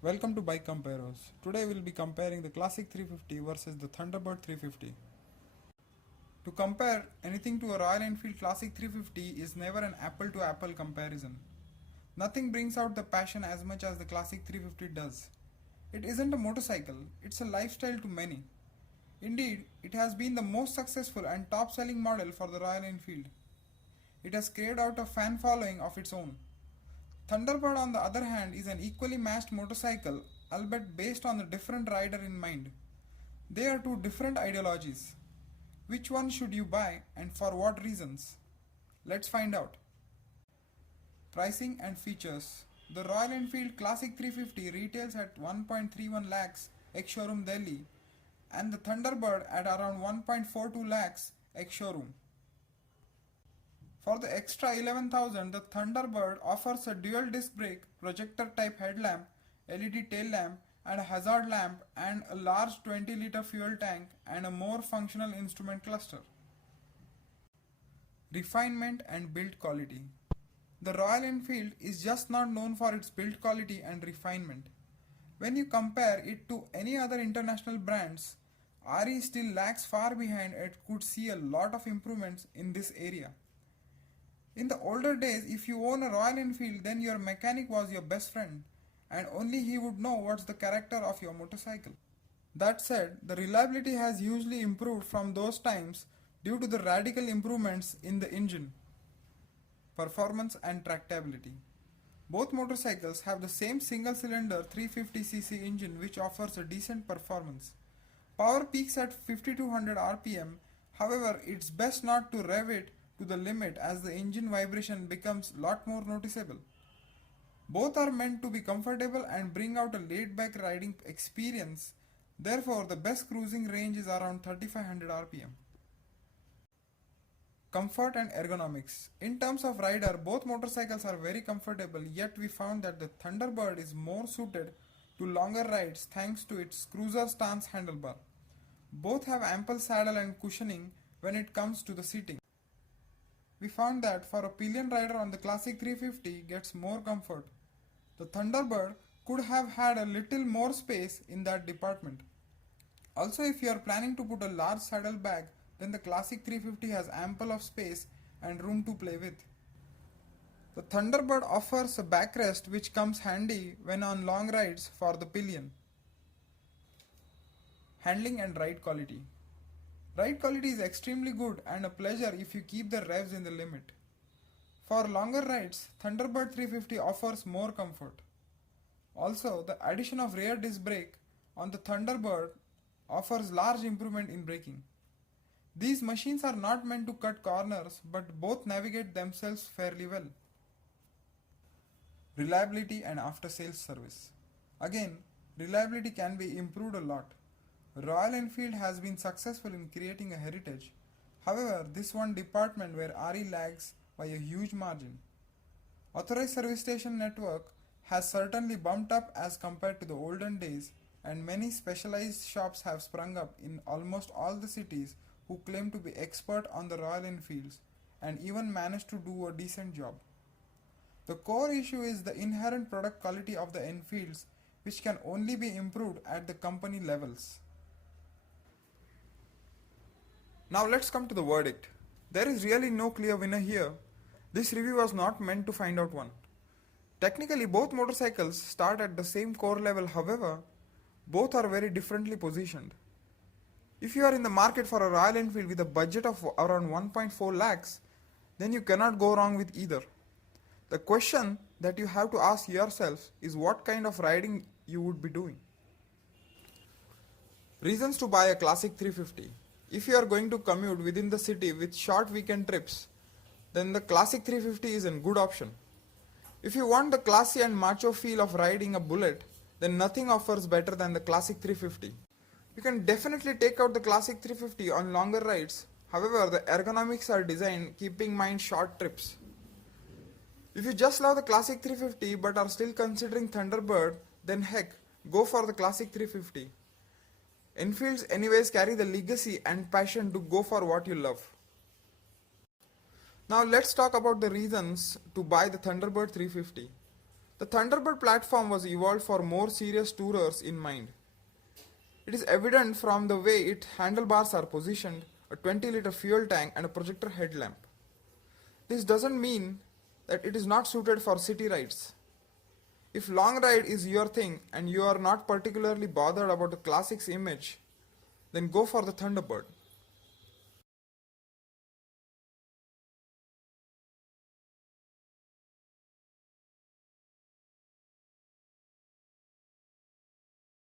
Welcome to Bike Comparos. Today we'll be comparing the Classic 350 versus the Thunderbird 350. To compare anything to a Royal Enfield Classic 350 is never an apple to apple comparison. Nothing brings out the passion as much as the Classic 350 does. It isn't a motorcycle, it's a lifestyle to many. Indeed, it has been the most successful and top selling model for the Royal Enfield. It has carried out a fan following of its own. Thunderbird, on the other hand, is an equally matched motorcycle, albeit based on a different rider in mind. They are two different ideologies. Which one should you buy and for what reasons? Let's find out. Pricing and features. The Royal Enfield Classic 350 retails at 1.31 lakhs ex-showroom Delhi and the Thunderbird at around 1.42 lakhs ex-showroom. For the extra 11,000, the Thunderbird offers a dual disc brake, projector type headlamp, LED tail lamp and a hazard lamp and a large 20-liter fuel tank and a more functional instrument cluster. Refinement and build quality. The Royal Enfield is just not known for its build quality and refinement. When you compare it to any other international brands, RE still lags far behind and could see a lot of improvements in this area. In the older days, if you own a Royal Enfield, then your mechanic was your best friend and only he would know what's the character of your motorcycle. That said, the reliability has hugely improved from those times due to the radical improvements in the engine, performance and tractability. Both motorcycles have the same single-cylinder 350cc engine which offers a decent performance. Power peaks at 5200 rpm, however it's best not to rev it to the limit as the engine vibration becomes lot more noticeable. Both are meant to be comfortable and bring out a laid-back riding experience, therefore the best cruising range is around 3500 rpm. Comfort and ergonomics. In terms of rider, both motorcycles are very comfortable, yet we found that the Thunderbird is more suited to longer rides thanks to its cruiser stance handlebar. Both have ample saddle and cushioning when it comes to the seating. We found that for a pillion rider on the Classic 350 gets more comfort. The Thunderbird could have had a little more space in that department. Also, if you are planning to put a large saddle bag, then the Classic 350 has ample of space and room to play with. The Thunderbird offers a backrest which comes handy when on long rides for the pillion. Handling and ride quality. Ride quality is extremely good and a pleasure if you keep the revs in the limit. For longer rides, Thunderbird 350 offers more comfort. Also, the addition of rear disc brake on the Thunderbird offers large improvement in braking. These machines are not meant to cut corners but both navigate themselves fairly well. Reliability and after sales service. Again, reliability can be improved a lot. Royal Enfield has been successful in creating a heritage. However, this one department where RE lags by a huge margin. Authorized service station network has certainly bumped up as compared to the olden days, and many specialized shops have sprung up in almost all the cities who claim to be expert on the Royal Enfields and even manage to do a decent job. The core issue is the inherent product quality of the Enfields, which can only be improved at the company levels. Now let's come to the verdict. There is really no clear winner here. This review was not meant to find out one. Technically, both motorcycles start at the same core level, however, both are very differently positioned. If you are in the market for a Royal Enfield with a budget of around 1.4 lakhs, then you cannot go wrong with either. The question that you have to ask yourself is what kind of riding you would be doing. Reasons to buy a Classic 350. If you are going to commute within the city with short weekend trips, then the Classic 350 is a good option. If you want the classy and macho feel of riding a bullet, then nothing offers better than the Classic 350. You can definitely take out the Classic 350 on longer rides, however the ergonomics are designed keeping in mind short trips. If you just love the Classic 350 but are still considering Thunderbird, then heck, go for the Classic 350. Enfields anyways carry the legacy and passion to go for what you love. Now let's talk about the reasons to buy the Thunderbird 350. The Thunderbird platform was evolved for more serious tourers in mind. It is evident from the way its handlebars are positioned, a 20-liter fuel tank and a projector headlamp. This doesn't mean that it is not suited for city rides. If long ride is your thing and you are not particularly bothered about the classic's image, then go for the Thunderbird.